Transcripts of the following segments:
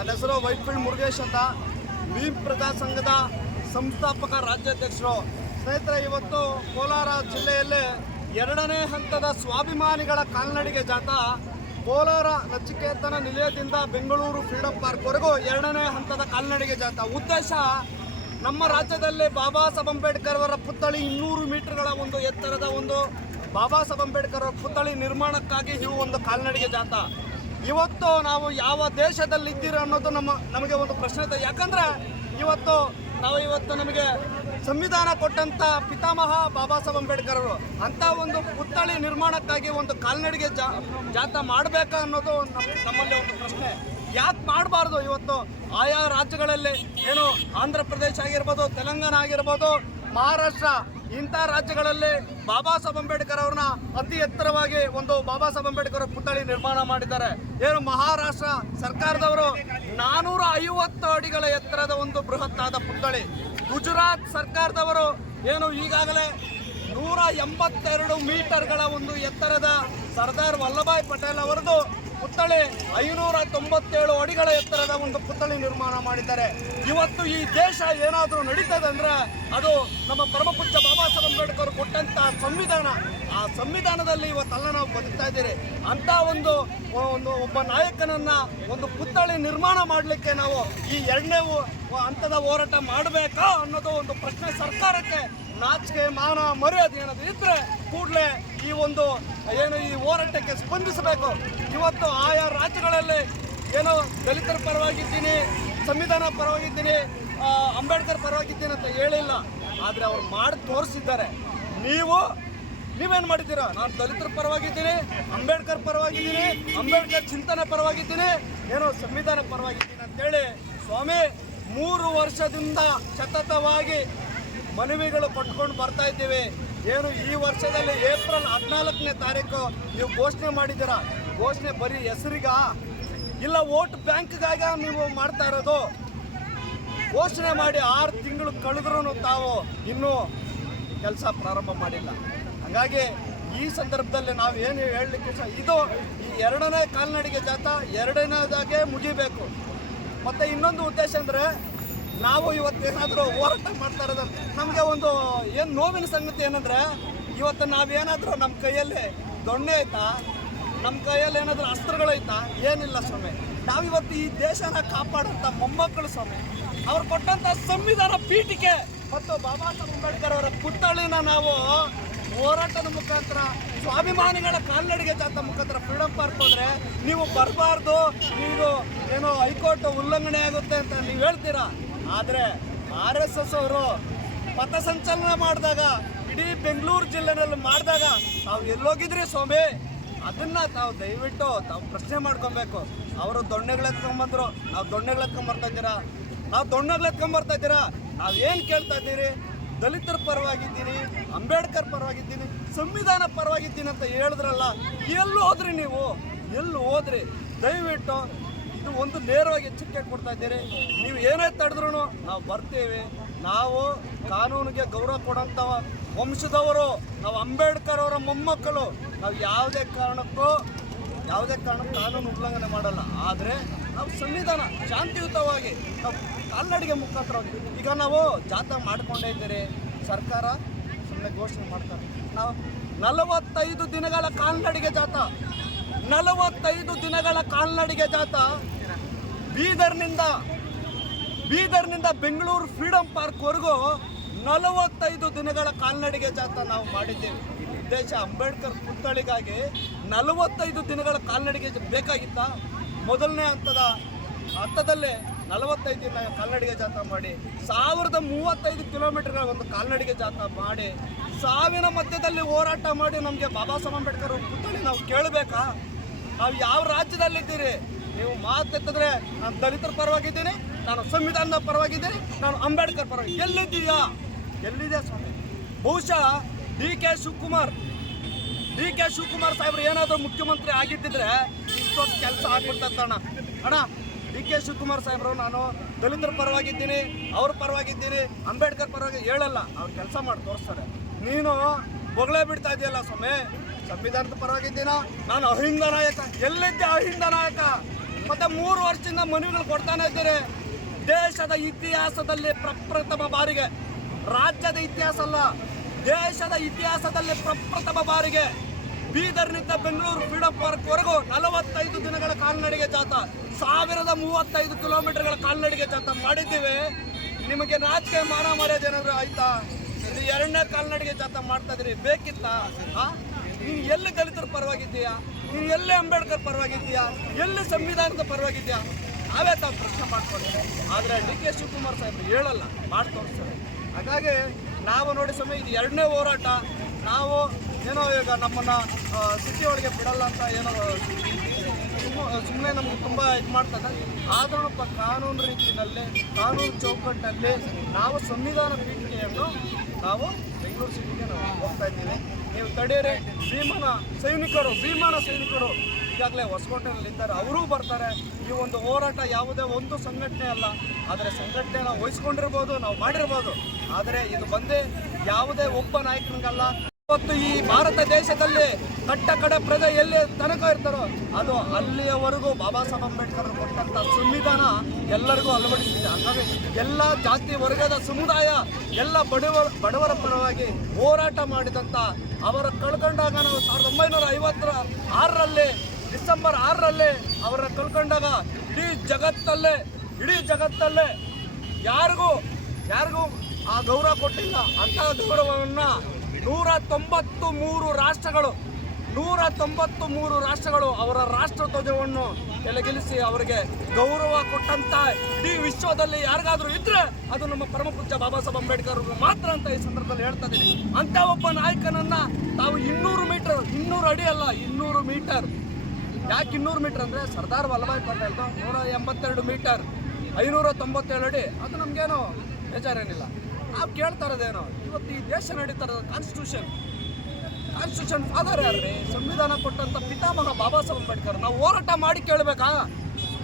ನನ್ನ ಹೆಸರು ವೈಟ್ಫೀಲ್ಡ್ ಮುರುಗೇಶ್ ಅಂತ, ಭೀಮ್ ಪ್ರಜಾ ಸಂಘದ ಸಂಸ್ಥಾಪಕ ರಾಜ್ಯಾಧ್ಯಕ್ಷರು. ಸ್ನೇಹಿತರೆ, ಇವತ್ತು ಕೋಲಾರ ಜಿಲ್ಲೆಯಲ್ಲಿ 2ನೇ ಹಂತದ ಸ್ವಾಭಿಮಾನಿಗಳ ಕಾಲ್ನಡಿಗೆ ಜಾಥಾ ಕೋಲಾರ ನಚಿಕೇತನ ನಿಲಯದಿಂದ ಬೆಂಗಳೂರು ಫ್ರೀಡಂ ಪಾರ್ಕ್ವರೆಗೂ 2ನೇ ಹಂತದ ಕಾಲ್ನಡಿಗೆ ಜಾಥಾ. ಉದ್ದೇಶ, ನಮ್ಮ ರಾಜ್ಯದಲ್ಲಿ ಬಾಬಾ ಸಾಹೇಬ್ ಅಂಬೇಡ್ಕರ್ ಅವರ ಪುತ್ಥಳಿ 200 ಮೀಟರ್ಗಳ ಒಂದು ಎತ್ತರದ ಒಂದು ಬಾಬಾ ಸಾಹೇಬ್ ಅಂಬೇಡ್ಕರ್ ಅವರ ಪುತ್ಥಳಿ ನಿರ್ಮಾಣಕ್ಕಾಗಿ ಇವು ಒಂದು ಕಾಲ್ನಡಿಗೆ ಜಾಥಾ. ಇವತ್ತು ನಾವು ಯಾವ ದೇಶದಲ್ಲಿದ್ದೀರ ಅನ್ನೋದು ನಮಗೆ ಒಂದು ಪ್ರಶ್ನೆ ಇದೆ. ಯಾಕಂದರೆ ಇವತ್ತು ನಮಗೆ ಸಂವಿಧಾನ ಕೊಟ್ಟಂಥ ಪಿತಾಮಹ ಬಾಬಾ ಸಾಹೇಬ್ ಅಂಬೇಡ್ಕರ್ ಅವರು ಅಂಥ ಒಂದು ಪುತ್ಥಳಿ ನಿರ್ಮಾಣಕ್ಕಾಗಿ ಒಂದು ಕಾಲ್ನಡಿಗೆ ಜಾಥಾ ಮಾಡಬೇಕಾ ಅನ್ನೋದು ನಮ್ಮಲ್ಲಿ ಒಂದು ಪ್ರಶ್ನೆ. ಯಾಕೆ ಮಾಡಬಾರ್ದು? ಇವತ್ತು ಆಯಾ ರಾಜ್ಯಗಳಲ್ಲಿ ಏನು ಆಂಧ್ರ ಪ್ರದೇಶ ಆಗಿರ್ಬೋದು, ತೆಲಂಗಾಣ ಆಗಿರ್ಬೋದು, ಮಹಾರಾಷ್ಟ್ರ, ಇಂಥ ರಾಜ್ಯಗಳಲ್ಲಿ ಬಾಬಾ ಸಾಹೇಬ್ ಅಂಬೇಡ್ಕರ್ ಅವ್ರನ್ನ ಅತಿ ಎತ್ತರವಾಗಿ ಒಂದು ಬಾಬಾ ಸಾಹೇಬ್ ಅಂಬೇಡ್ಕರ್ ಪುತ್ಥಳಿ ನಿರ್ಮಾಣ ಮಾಡಿದ್ದಾರೆ. ಏನು ಮಹಾರಾಷ್ಟ್ರ ಸರ್ಕಾರದವರು 450 ಅಡಿಗಳ ಎತ್ತರದ ಒಂದು ಬೃಹತ್ತಾದ ಪುತ್ಥಳಿ. ಗುಜರಾತ್ ಸರ್ಕಾರದವರು ಏನು ಈಗಾಗಲೇ 182 ಮೀಟರ್ಗಳ ಒಂದು ಎತ್ತರದ ಸರ್ದಾರ್ ವಲ್ಲಭಾಯ್ ಪಟೇಲ್ ಅವರದು ಪುತ್ಥಳಿ 597 ಅಡಿಗಳ ಎತ್ತರದ ಒಂದು ಪುತ್ಥಳಿ ನಿರ್ಮಾಣ ಮಾಡಿದ್ದಾರೆ. ಇವತ್ತು ಈ ದೇಶ ಏನಾದರೂ ನಡೀತದೆ ಅಂದರೆ ಅದು ನಮ್ಮ ಪರಮಪೂಜ್ಯ ಬಾಬಾ ಸಾಹೇಬ್ ಅಂಬೇಡ್ಕರ್ ಕೊಟ್ಟಂಥ ಸಂವಿಧಾನ. ಆ ಸಂವಿಧಾನದಲ್ಲಿ ಇವತ್ತೆಲ್ಲ ನಾವು ಬದುಕ್ತಾ ಇದ್ದೀರಿ. ಅಂಥ ಒಬ್ಬ ನಾಯಕನನ್ನು ಒಂದು ಪುತ್ಥಳಿ ನಿರ್ಮಾಣ ಮಾಡಲಿಕ್ಕೆ ನಾವು ಈ 2ನೇ ಹಂತದ ಹೋರಾಟ ಮಾಡಬೇಕಾ ಅನ್ನೋದು ಒಂದು ಪ್ರಶ್ನೆ. ಸರ್ಕಾರಕ್ಕೆ ನಾಚಿಕೆ, ಮಾನ, ಮರ್ಯಾದೆ ಏನಾದರೂ ಇದ್ದರೆ ಕೂಡಲೇ ಈ ಹೋರಾಟಕ್ಕೆ ಸ್ಪಂದಿಸಬೇಕು. ಇವತ್ತು ಆಯಾ ರಾಜ್ಯಗಳಲ್ಲಿ ಏನೋ ದಲಿತರ ಪರವಾಗಿದ್ದೀನಿ, ಸಂವಿಧಾನ ಪರವಾಗಿದ್ದೀನಿ, ಅಂಬೇಡ್ಕರ್ ಪರವಾಗಿದ್ದೀನಿ ಅಂತ ಹೇಳಿಲ್ಲ. ಆದರೆ ಅವ್ರು ಮಾಡಿ ತೋರಿಸಿದ್ದಾರೆ. ನೀವೇನು ಮಾಡಿದ್ದೀರಾ? ನಾನು ದಲಿತರ ಪರವಾಗಿದ್ದೀನಿ, ಅಂಬೇಡ್ಕರ್ ಪರವಾಗಿದ್ದೀನಿ, ಅಂಬೇಡ್ಕರ್ ಚಿಂತನೆ ಪರವಾಗಿದ್ದೀನಿ, ಏನೋ ಸಂವಿಧಾನ ಪರವಾಗಿದ್ದೀನಿ ಅಂತೇಳಿ ಸ್ವಾಮಿ 3 ವರ್ಷದಿಂದ ಸತತವಾಗಿ ಮನವಿಗಳು ಕೊಟ್ಕೊಂಡು ಬರ್ತಾ ಇದ್ದೀವಿ. ಏನು ಈ ವರ್ಷದಲ್ಲಿ ಏಪ್ರಿಲ್ 14ನೇ ತಾರೀಕು ನೀವು ಘೋಷಣೆ ಮಾಡಿದ್ದೀರಾ. ಘೋಷಣೆ ಬರೀ ಹೆಸರಿಗ ಇಲ್ಲ ವೋಟ್ ಬ್ಯಾಂಕ್ಗಾಗ ನೀವು ಮಾಡ್ತಾ ಇರೋದು? ಘೋಷಣೆ ಮಾಡಿ 6 ತಿಂಗಳು ಕಳೆದ್ರೂ ತಾವು ಇನ್ನೂ ಕೆಲಸ ಪ್ರಾರಂಭ ಮಾಡಿಲ್ಲ. ಹಾಗಾಗಿ ಈ ಸಂದರ್ಭದಲ್ಲಿ ನಾವು ಏನು ಹೇಳಲಿಕ್ಕೆ ಈ 2ನೇ ಕಾಲ್ನಡಿಗೆ ಜಾಥಾ 2ನೇದಾಗೆ ಮುಗಿಬೇಕು. ಮತ್ತು ಇನ್ನೊಂದು ಉದ್ದೇಶ ಅಂದರೆ, ನಾವು ಇವತ್ತೇನಾದರೂ ಹೋರಾಟ ಮಾಡ್ತಾ ಇರೋದು ನಮಗೆ ಒಂದು ನೋವಿನ ಸಂಗತಿ ಏನಂದರೆ, ಇವತ್ತು ನಾವೇನಾದರೂ ನಮ್ಮ ಕೈಯಲ್ಲಿ ದೊಣ್ಣೆ ಐತಾ, ನಮ್ಮ ಕೈಯಲ್ಲಿ ಏನಾದರೂ ಅಸ್ತ್ರಗಳೈತಾ? ಏನಿಲ್ಲ ಸ್ವಾಮಿ. ನಾವಿವತ್ತು ಈ ದೇಶನ ಕಾಪಾಡೋಂಥ ಮೊಮ್ಮಕ್ಕಳು ಸ್ವಾಮಿ. ಅವ್ರು ಕೊಟ್ಟಂಥ ಸಂವಿಧಾನ ಪೀಠಿಕೆ ಮತ್ತು ಬಾಬಾ ಸಾಹೇಬ್ ಅಂಬೇಡ್ಕರ್ ಅವರ ಪುತ್ಥಳಿನ ನಾವು ಹೋರಾಟದ ಮುಖಾಂತರ, ಸ್ವಾಭಿಮಾನಿಗಳ ಕಾಲ್ನಡಿಗೆ ಜಾಥಾ ಮುಖಾಂತರ ಫ್ರೀಡಂ ಪಾರ್ಕ್ ಹೋದರೆ ನೀವು ಬರಬಾರ್ದು, ನೀವು ಏನೋ ಹೈಕೋರ್ಟ್ ಉಲ್ಲಂಘನೆ ಆಗುತ್ತೆ ಅಂತ ನೀವು ಹೇಳ್ತೀರಾ. ಆದರೆ RSS ಅವರು ಪಥಸಂಚಲನ ಮಾಡಿದಾಗ, ಇಡೀ ಬೆಂಗಳೂರು ಜಿಲ್ಲೆನಲ್ಲಿ ಮಾಡಿದಾಗ ತಾವು ಎಲ್ಲೋಗಿದ್ರಿ ಸ್ವಾಮಿ? ಅದನ್ನು ತಾವು ದಯವಿಟ್ಟು ಪ್ರಶ್ನೆ ಮಾಡ್ಕೊಬೇಕು. ಅವರು ದೊಣ್ಣೆಗಳೆತ್ಕೊಂಡ್ಬಂದರು, ನಾವು ದೊಣ್ಣೆಗಳೆತ್ಕೊಂಡ್ಬರ್ತಾ ಇದ್ದೀರಾ? ನಾವು ಏನು ಕೇಳ್ತಾ ಇದ್ದೀರಿ? ದಲಿತರ ಪರವಾಗಿದ್ದೀನಿ, ಅಂಬೇಡ್ಕರ್ ಪರವಾಗಿದ್ದೀನಿ, ಸಂವಿಧಾನ ಪರವಾಗಿದ್ದೀನಿ ಅಂತ ಹೇಳಿದ್ರಲ್ಲ, ಎಲ್ಲಿ ಹೋದ್ರಿ ನೀವು? ದಯವಿಟ್ಟು ಇದು ಒಂದು ನೇರವಾಗಿ ಎಚ್ಚರಿಕೆ ಕೊಡ್ತಾ ಇದ್ದೀರಿ. ನೀವು ಏನೇ ತಡೆದ್ರೂ ನಾವು ಬರ್ತೀವಿ. ನಾವು ಕಾನೂನಿಗೆ ಗೌರವ ಕೊಡೋಂಥ ವಂಶದವರು, ನಾವು ಅಂಬೇಡ್ಕರ್ ಅವರ ಮೊಮ್ಮಕ್ಕಳು. ನಾವು ಯಾವುದೇ ಕಾರಣಕ್ಕೂ ಕಾನೂನು ಉಲ್ಲಂಘನೆ ಮಾಡಲ್ಲ. ಆದರೆ ನಾವು ಸಂವಿಧಾನ ಶಾಂತಿಯುತವಾಗಿ ನಾವು ಕಾಲ್ನಡಿಗೆ ಮುಖಾಂತರ ಈಗ ನಾವು ಜಾಥಾ ಮಾಡ್ಕೊಂಡೇ ಇದ್ದೀರಿ. ಸರ್ಕಾರ ಸುಮ್ಮನೆ ಘೋಷಣೆ ಮಾಡ್ತಾರೆ. ನಾವು 45 ದಿನಗಳ ಕಾಲ್ನಡಿಗೆ ಜಾಥಾ, 45 ದಿನಗಳ ಕಾಲ್ನಡಿಗೆ ಜಾಥಾ ಬೀದರ್ನಿಂದ ಬೆಂಗಳೂರು ಫ್ರೀಡಂ ಪಾರ್ಕ್ವರೆಗೂ 45 ದಿನಗಳ ಕಾಲ್ನಡಿಗೆ ಜಾಥಾ ನಾವು ಮಾಡಿದ್ದೇವೆ. ಉದ್ದೇಶ ಅಂಬೇಡ್ಕರ್ ಪುತ್ಥಳಿಗಾಗಿ 45 ದಿನಗಳ ಕಾಲ್ನಡಿಗೆ ಬೇಕಾಗಿತ್ತ? ಮೊದಲನೇ ಹಂತದಲ್ಲೇ 45 ದಿನ ಕಾಲ್ನಡಿಗೆ ಜಾಥಾ ಮಾಡಿ 1035 ಕಿಲೋಮೀಟರ್ಗಳ ಒಂದು ಕಾಲ್ನಡಿಗೆ ಜಾಥಾ ಮಾಡಿ ಸಾವಿನ ಮಧ್ಯದಲ್ಲಿ ಹೋರಾಟ ಮಾಡಿ ನಮಗೆ ಬಾಬಾ ಸಾಹೇಬ್ ಅಂಬೇಡ್ಕರ್ ಪುತ್ಥಳಿ ನಾವು ಕೇಳಬೇಕಾ? ನಾವು ಯಾವ ರಾಜ್ಯದಲ್ಲಿದ್ದೀರಿ? ನೀವು ಮಾತೆತ್ತಿದ್ರೆ ನಾನು ದಲಿತರ ಪರವಾಗಿದ್ದೀನಿ, ನಾನು ಸಂವಿಧಾನದ ಪರವಾಗಿದ್ದೀನಿ, ನಾನು ಅಂಬೇಡ್ಕರ್ ಪರವಾಗಿ. ಎಲ್ಲಿದೆ ಸ್ವಾಮಿ? ಬಹುಶಃ ಡಿ.ಕೆ. ಶಿವಕುಮಾರ್ ಸಾಹೇಬ್ರು ಏನಾದರೂ ಮುಖ್ಯಮಂತ್ರಿ ಆಗಿದ್ದಿದ್ರೆ ಇಷ್ಟೊಂದು ಕೆಲಸ ಆಗ್ಬಿಡ್ತಣ್ಣ. ಡಿ.ಕೆ. ಶಿವಕುಮಾರ್ ಸಾಹೇಬ್ರು ನಾನು ದಲಿತರ ಪರವಾಗಿದ್ದೀನಿ, ಅವ್ರ ಪರವಾಗಿದ್ದೀನಿ, ಅಂಬೇಡ್ಕರ್ ಪರವಾಗಿ ಹೇಳಲ್ಲ, ಅವ್ರು ಕೆಲಸ ಮಾಡಿ ತೋರಿಸ್ತಾರೆ. ನೀನು ಬೊಗಳೆ ಬಿಡ್ತಾ ಇದೆಯಲ್ಲ ಸ್ವಾಮಿ, ಸಂವಿಧಾನದ ಪರವಾಗಿದ್ದೀನ, ನಾನು ಅಹಿಂದ ನಾಯಕ. ಎಲ್ಲಿದ್ದೆ ಅಹಿಂದ ನಾಯಕ? ಮತ್ತೆ 3 ವರ್ಷದಿಂದ ಮನವಿಗಳು ಕೊಡ್ತಾನೆ ಇದ್ದೀರಿ. ದೇಶದ ಇತಿಹಾಸದಲ್ಲಿ ಪ್ರಪ್ರಥಮ ಬಾರಿಗೆ, ರಾಜ್ಯದ ಇತಿಹಾಸ ಅಲ್ಲ, ದೇಶದ ಇತಿಹಾಸದಲ್ಲಿ ಪ್ರಪ್ರಥಮ ಬಾರಿಗೆ ಬೀದರ್ನಿಂದ ಬೆಂಗಳೂರು ಫ್ರೀಡಂ ಪಾರ್ಕ್ ವರೆಗೂ 45 ದಿನಗಳ ಕಾಲ್ನಡಿಗೆ ಜಾಥಾ, 1035 ಕಿಲೋಮೀಟರ್ಗಳ ಕಾಲ್ನಡಿಗೆ ಜಾಥಾ ಮಾಡಿದ್ದೀವಿ. ನಿಮಗೆ ನಾಚಿಕೆ ಮಾನ ಮರ್ಯಾದೆ ಏನಾದ್ರು ಆಯ್ತಾ? ಇದು 2ನೇ ಕಾಲ್ನಡಿಗೆ ಜಾಥಾ ಮಾಡ್ತಾ ಇದ್ರಿ, ಬೇಕಿತ್ತಾ? ನೀನು ಎಲ್ಲಿ ದಲಿತರ ಪರವಾಗಿದ್ದೀಯಾ? ನೀನು ಎಲ್ಲಿ ಅಂಬೇಡ್ಕರ್ ಪರವಾಗಿದ್ದೀಯಾ? ಎಲ್ಲಿ ಸಂವಿಧಾನದ ಪರವಾಗಿದ್ದೀಯಾ? ನಾವೇ ತಾವು ಪ್ರಶ್ನೆ ಮಾಡ್ಕೊಳ್ತೇವೆ. ಆದರೆ DK ಶಿವಕುಮಾರ್ ಸಾಹೇಬ್ ಹೇಳಲ್ಲ, ಮಾಡಿ ತೋರಿಸ್ತಾರೆ. ಹಾಗಾಗಿ ನಾವು ನೋಡಿ ಸಮಯ ಇದು 2ನೇ ಹೋರಾಟ. ನಾವು ಏನೋ ಈಗ ನಮ್ಮನ್ನು ಸಿಟಿ ಒಳಗೆ ಬಿಡಲ್ಲ ಅಂತ ಏನೋ ಸುಮ್ಮನೆ ನಮ್ಗೆ ತುಂಬ ಇದು ಮಾಡ್ತದೆ. ಆದ್ರೂ ಕಾನೂನು ರೀತಿಯಲ್ಲಿ, ಕಾನೂನು ಚೌಕಟ್ಟಲ್ಲಿ ನಾವು ಸಂವಿಧಾನ ಪೀಠಿಕೆಯನ್ನು ನಾವು ಬೆಂಗಳೂರು ಸಿಟಿಗೆ ನಾವು ಹೋಗ್ತಾ ಇದ್ದೀವಿ. ನೀವು ತಡೆಯಿರಿ. ಭೀಮನ ಸೈನಿಕರು ಈಗಾಗಲೇ ಹೊಸಕೋಟೆಯಲ್ಲಿದ್ದಾರೆ, ಅವರೂ ಬರ್ತಾರೆ. ಈ ಒಂದು ಹೋರಾಟ ಯಾವುದೇ ಒಂದು ಸಂಘಟನೆ ಅಲ್ಲ, ಆದರೆ ಸಂಘಟನೆ ನಾವು ವಹಿಸ್ಕೊಂಡಿರ್ಬೋದು, ನಾವು ಮಾಡಿರ್ಬೋದು. ಆದರೆ ಇದು ಬಂದೇ ಯಾವುದೇ ಒಬ್ಬ ನಾಯಕನಿಗಲ್ಲ. ಇವತ್ತು ಈ ಭಾರತ ದೇಶದಲ್ಲಿ ಕಡೆ ಪ್ರಜೆ ಎಲ್ಲಿ ತನಕ ಇರ್ತಾರೋ ಅದು ಅಲ್ಲಿಯವರೆಗೂ ಬಾಬಾ ಸಾಹೇಬ್ ಅಂಬೇಡ್ಕರ್ ಕೊಟ್ಟಂಥ ಸಂವಿಧಾನ ಎಲ್ಲರಿಗೂ ಅಳವಡಿಸಿದೆ. ಹಾಗಾಗಿ ಎಲ್ಲ ಜಾತಿ ವರ್ಗದ ಸಮುದಾಯ, ಎಲ್ಲ ಬಡವರ ಪರವಾಗಿ ಹೋರಾಟ ಮಾಡಿದಂಥ ಅವರ ಕಳ್ಕೊಂಡಾಗ ನಾವು 1956ರಲ್ಲಿ ಡಿಸೆಂಬರ್ 6ರಲ್ಲಿ ಅವರನ್ನು ಕಳ್ಕೊಂಡಾಗ ಇಡೀ ಜಗತ್ತಲ್ಲೇ ಯಾರಿಗೂ ಆ ಗೌರವ ಕೊಟ್ಟಿಲ್ಲ. ಅಂಥ ಗೌರವವನ್ನು 193 ರಾಷ್ಟ್ರಗಳು ಅವರ ರಾಷ್ಟ್ರ ಧ್ವಜವನ್ನು ಎಲೆಗಿಲಿಸಿ ಅವರಿಗೆ ಗೌರವ ಕೊಟ್ಟಂತ ಇಡೀ ವಿಶ್ವದಲ್ಲಿ ಯಾರಿಗಾದ್ರೂ ಇದ್ರೆ ಅದು ನಮ್ಮ ಪರಮಪೂಜ್ಯ ಬಾಬಾ ಸಾಹೇಬ್ ಅಂಬೇಡ್ಕರ್ ಮಾತ್ರ ಅಂತ ಈ ಸಂದರ್ಭದಲ್ಲಿ ಹೇಳ್ತಾ ಇದ್ದೀನಿ. ಅಂತ ಒಬ್ಬ ನಾಯಕನನ್ನ ತಾವು 200 ಅಡಿ ಅಲ್ಲ, 200 ಮೀಟರ್. ಯಾಕೆ 200 ಮೀಟರ್ ಅಂದರೆ ಸರ್ದಾರ್ ವಲ್ಲಭಾಯ್ ಪಟೇಲ್ 182 ಮೀಟರ್, 597 ಅಡಿ. ಅದು ನಮಗೇನೋ ಬೇಜಾರೇನಿಲ್ಲ. ನಾವು ಕೇಳ್ತಾ ಇರೋದೇನೋ, ಇವತ್ತು ಈ ದೇಶ ನಡೀತಾ ಇರೋದು ಕಾನ್ಸ್ಟಿಟ್ಯೂಷನ್ ಫಾದರ್ ಯಾರ್ರಿ? ಸಂವಿಧಾನ ಕೊಟ್ಟಂತ ಪಿತಾಮಹ ಬಾಬಾ ಸಾಹೇಬ್ ಅಂಬೇಡ್ಕರ್. ನಾವು ಹೋರಾಟ ಮಾಡಿ ಕೇಳಬೇಕಾ?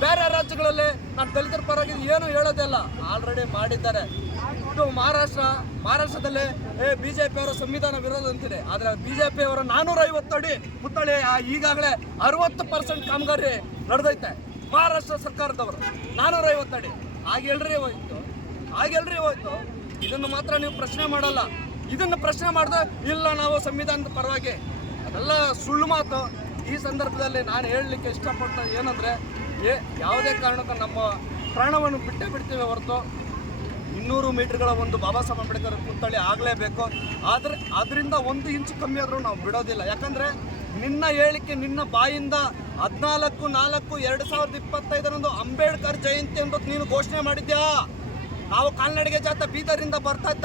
ಬೇರೆ ರಾಜ್ಯಗಳಲ್ಲಿ ನಾನು ದಲಿತರ ಪರವಾಗಿ ಏನು ಹೇಳೋದೇ ಇಲ್ಲ, ಆಲ್ರೆಡಿ ಮಾಡಿದ್ದಾರೆ. ಇದು ಮಹಾರಾಷ್ಟ್ರದಲ್ಲಿ BJP ಅವರ ಸಂವಿಧಾನ ವಿರೋಧ ಅಂತಿದೆ. ಆದರೆ BJP ಅವರ 450 ಅಡಿ ಪುತ್ಥಳಿ ಈಗಾಗಲೇ 60% ಕಾಮಗಾರಿ ನಡೆದೈತೆ. ಮಹಾರಾಷ್ಟ್ರ ಸರ್ಕಾರದವರು 450 ಅಡಿ. ಹಾಗೆಲ್ರಿ ಹೋಯ್ತು. ಇದನ್ನು ಮಾತ್ರ ನೀವು ಪ್ರಶ್ನೆ ಮಾಡಲ್ಲ. ಇದನ್ನು ಪ್ರಶ್ನೆ ಮಾಡಿದ್ರೆ ಇಲ್ಲ ನಾವು ಸಂವಿಧಾನದ ಪರವಾಗಿ, ಅದೆಲ್ಲ ಸುಳ್ಳು ಮಾತು. ಈ ಸಂದರ್ಭದಲ್ಲಿ ನಾನು ಹೇಳಲಿಕ್ಕೆ ಇಷ್ಟಪಡ್ತಾ ಏನಂದರೆ, ಯಾವುದೇ ಕಾರಣಕ್ಕೂ ನಮ್ಮ ಪ್ರಾಣವನ್ನು ಬಿಡ್ತೀವಿ ಹೊರತು 200 ಮೀಟರ್ಗಳ ಒಂದು ಬಾಬಾ ಸಾಹೇಬ್ ಅಂಬೇಡ್ಕರ್ ಪುತ್ಥಳಿ ಆಗಲೇಬೇಕು. ಆದರೆ ಅದರಿಂದ 1 ಇಂಚು ಕಮ್ಮಿ ಆದರೂ ನಾವು ಬಿಡೋದಿಲ್ಲ. ಯಾಕಂದರೆ ನಿನ್ನ ಹೇಳಿಕೆ, ನಿನ್ನ ಬಾಯಿಂದ 14/4/2025 ಅಂಬೇಡ್ಕರ್ ಜಯಂತಿ ಅಂತ ನೀನು ಘೋಷಣೆ ಮಾಡಿದ್ಯಾ. ನಾವು ಕಾಲ್ನಡಿಗೆ ಜಾಥಾ ಬೀದರಿಂದ ಬರ್ತಾ ಇದ್ದ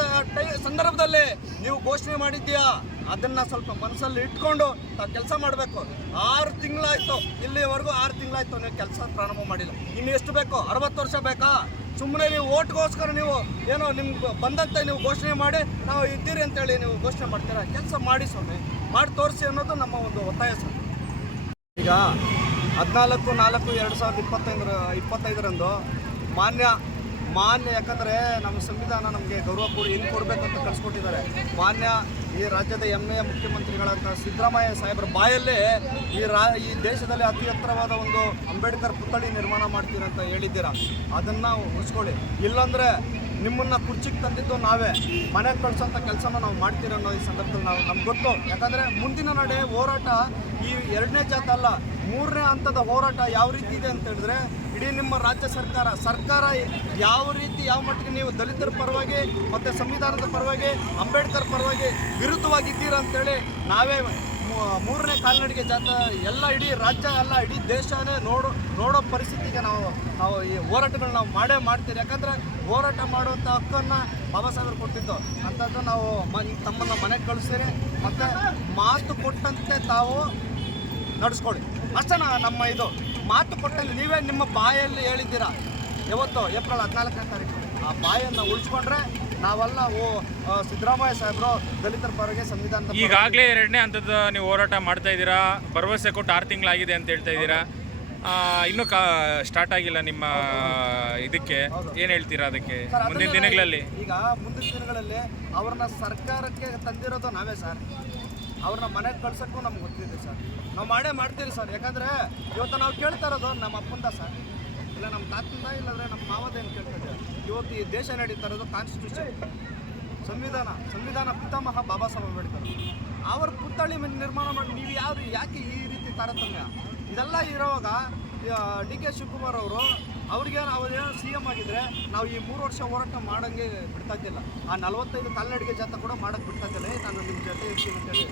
ಸಂದರ್ಭದಲ್ಲಿ ನೀವು ಘೋಷಣೆ ಮಾಡಿದ್ದೀಯಾ. ಅದನ್ನು ಸ್ವಲ್ಪ ಮನಸ್ಸಲ್ಲಿ ಇಟ್ಕೊಂಡು ಕೆಲಸ ಮಾಡಬೇಕು. 6 ತಿಂಗಳಾಯಿತು, ಇಲ್ಲಿವರೆಗೂ 6 ತಿಂಗಳಾಯಿತು ನೀವು ಕೆಲಸ ಪ್ರಾರಂಭ ಮಾಡಿಲ್ಲ. ಇನ್ನು ಎಷ್ಟು ಬೇಕು? 60 ವರ್ಷ ಬೇಕಾ? ಸುಮ್ಮನೆ ನೀವು ಓಟ್ಗೋಸ್ಕರ ನೀವು ಏನೋ ನಿಮ್ಗೆ ಬಂದಂತೆ ನೀವು ಘೋಷಣೆ ಮಾಡಿ ನಾವು ಇದ್ದೀರಿ ಅಂತೇಳಿ ನೀವು ಘೋಷಣೆ ಮಾಡ್ತೀರಾ? ಕೆಲಸ ಮಾಡಿ ಸ್ವಾಮಿ, ಮಾಡಿ ತೋರಿಸಿ ಅನ್ನೋದು ನಮ್ಮ ಒಂದು ಒತ್ತಾಯ ಸರ್. ಈಗ 14/4/2025 ಮಾನ್ಯ ಯಾಕಂದರೆ ನಮ್ಮ ಸಂವಿಧಾನ ನಮಗೆ ಗೌರವ ಹೆಂಗೆ ಕೊಡಬೇಕು ಅಂತ ಕಳಿಸ್ಕೊಟ್ಟಿದ್ದಾರೆ. ಮಾನ್ಯ ಈ ರಾಜ್ಯದ ಹೆಮ್ಮೆಯ ಮುಖ್ಯಮಂತ್ರಿಗಳಂತ ಸಿದ್ದರಾಮಯ್ಯ ಸಾಹೇಬ್ರ ಬಾಯಲ್ಲೇ ಈ ದೇಶದಲ್ಲಿ ಅತಿ ಎತ್ತರವಾದ ಒಂದು ಅಂಬೇಡ್ಕರ್ ಪುತ್ಥಳಿ ನಿರ್ಮಾಣ ಮಾಡ್ತೀರಿ ಅಂತ ಹೇಳಿದ್ದೀರಾ. ಅದನ್ನು ಉಳಿಸ್ಕೊಳ್ಳಿ. ಇಲ್ಲಾಂದರೆ ನಿಮ್ಮನ್ನು ಕುರ್ಚಿಗೆ ತಂದಿದ್ದು ನಾವೇ, ಮನೆಗೆ ಕಳಿಸೋಂಥ ಕೆಲಸನ ನಾವು ಮಾಡ್ತೀವಿ ಅನ್ನೋ ಈ ಸಂದರ್ಭದಲ್ಲಿ ನಮ್ಗೆ ಗೊತ್ತು. ಯಾಕಂದರೆ ಮುಂದಿನ ನಡೆ ಹೋರಾಟ ಈ 2ನೇ ಜಾಥಾ ಅಲ್ಲ, 3ನೇ ಹಂತದ ಹೋರಾಟ ಯಾವ ರೀತಿ ಇದೆ ಅಂತ ಹೇಳಿದ್ರೆ, ಇಡೀ ನಿಮ್ಮ ರಾಜ್ಯ ಸರ್ಕಾರ ಯಾವ ಮಟ್ಟಿಗೆ ನೀವು ದಲಿತರ ಪರವಾಗಿ ಮತ್ತು ಸಂವಿಧಾನದ ಪರವಾಗಿ ಅಂಬೇಡ್ಕರ್ ಪರವಾಗಿ ವಿರುದ್ಧವಾಗಿದ್ದೀರಾ ಅಂತೇಳಿ ನಾವೇ 3ನೇ ಕಾಲ್ನಡಿಗೆ ಜಾಥಾ ಎಲ್ಲ ಇಡೀ ರಾಜ್ಯ ಅಲ್ಲ, ಇಡೀ ದೇಶನೇ ನೋಡೋ ಪರಿಸ್ಥಿತಿಗೆ ನಾವು ಈ ಹೋರಾಟಗಳನ್ನ ನಾವು ಮಾಡ್ತೀವಿ. ಯಾಕಂದರೆ ಹೋರಾಟ ಮಾಡುವಂಥ ಹಕ್ಕನ್ನು ಬಾಬಾ ಸಾಹೇಬರು ಕೊಟ್ಟಿದ್ದು. ಅಂಥದ್ದು ನಾವು ತಮ್ಮನ್ನು ಮನೆಗೆ ಕಳಿಸ್ತೀರಿ ಮತ್ತು ಮಾತು ಕೊಟ್ಟಂತೆ ತಾವು ನಡೆಸ್ಕೊಳ್ಳಿ ಅಷ್ಟೇ. ನಮ್ಮ ಇದು ಮಾತು ಕೊಟ್ಟಲ್ಲಿ ನೀವೇ ನಿಮ್ಮ ಬಾಯಲ್ಲಿ ಹೇಳಿದ್ದೀರಾ. ಯಾವತ್ತು? ಏಪ್ರಿಲ್ 14ನೇ ತಾರೀಕು. ಆ ಬಾಯನ್ನು ಉಳಿಸ್ಕೊಂಡ್ರೆ ನಾವೆಲ್ಲ ಸಿದ್ದರಾಮಯ್ಯ ಸಾಹೇಬರು ದಲಿತರ ಪರವಾಗಿ ಸಂವಿಧಾನದ ಈಗಾಗಲೇ 2ನೇ ಹಂತದ ನೀವು ಹೋರಾಟ ಮಾಡ್ತಾ ಇದ್ದೀರಾ. ಭರವಸೆ ಕೊಟ್ಟು 6 ತಿಂಗಳಾಗಿದೆ ಅಂತ ಹೇಳ್ತಾ ಇದ್ದೀರಾ. ಇನ್ನೂ ಸ್ಟಾರ್ಟ್ ಆಗಿಲ್ಲ ನಿಮ್ಮ ಇದಕ್ಕೆ, ಏನು ಹೇಳ್ತೀರಾ ಅದಕ್ಕೆ ಮುಂದಿನ ದಿನಗಳಲ್ಲಿ? ಈಗ ಮುಂದಿನ ದಿನಗಳಲ್ಲಿ ಅವ್ರನ್ನ ಸರ್ಕಾರಕ್ಕೆ ತಂದಿರೋದು ನಾವೇ ಸರ್. ಅವ್ರನ್ನ ಮನೆಗೆ ಕಳ್ಸೋಕ್ಕೂ ನಮ್ಗೆ ಗೊತ್ತಿದೆ ಸರ್. ನಾವು ಮಾಡ್ತೀವಿ ಸರ್. ಯಾಕಂದರೆ ಇವತ್ತು ನಾವು ಕೇಳ್ತಾ ಇರೋದು ನಮ್ಮ ಅಪ್ಪಂದ ಸರ್, ಇಲ್ಲ ನಮ್ಮ ತಾತಂದ, ಇಲ್ಲಾಂದರೆ ನಮ್ಮ ಮಾವದೇನು ಕೇಳ್ತಾ ಇದ್ದಾರೆ. ಇವತ್ತು ಈ ದೇಶ ನಡೀತಾ ಇರೋದು ಕಾನ್ಸ್ಟಿಟ್ಯೂಷನ್, ಸಂವಿಧಾನ ಪಿತಾಮಹ ಬಾಬಾ ಸಾಹೇಬ್ ಅಂಬೇಡ್ಕರ್ ಅವ್ರ ಪುತ್ಥಳಿ ನಿರ್ಮಾಣ ಮಾಡಿ ನೀವು ಯಾಕೆ ಈ ರೀತಿ ತಾರತಮ್ಯ ಇದೆಲ್ಲ ಇರೋವಾಗ DK ಶಿವಕುಮಾರ್ ಅವ್ರಿಗೇನು ಅವರೇನೋ CM ಆಗಿದ್ರೆ ನಾವು ಈ 3 ವರ್ಷ ಹೋರಾಟ ಮಾಡೋಂಗೆ ಬಿಡ್ತಾ ಇದ್ದಿಲ್ಲ. ಆ 45 ಕಾಲ್ನಡಿಗೆ ಜಾಥಾ ಕೂಡ ಮಾಡೋಕ್ಕೆ ಬಿಡ್ತಾ ಇದ್ದಿಲ್ಲ. ನಾನು ನಿಮ್ಮ ಜೊತೆ ಇರ್ತೀನಿ ಅಂತೇಳಿ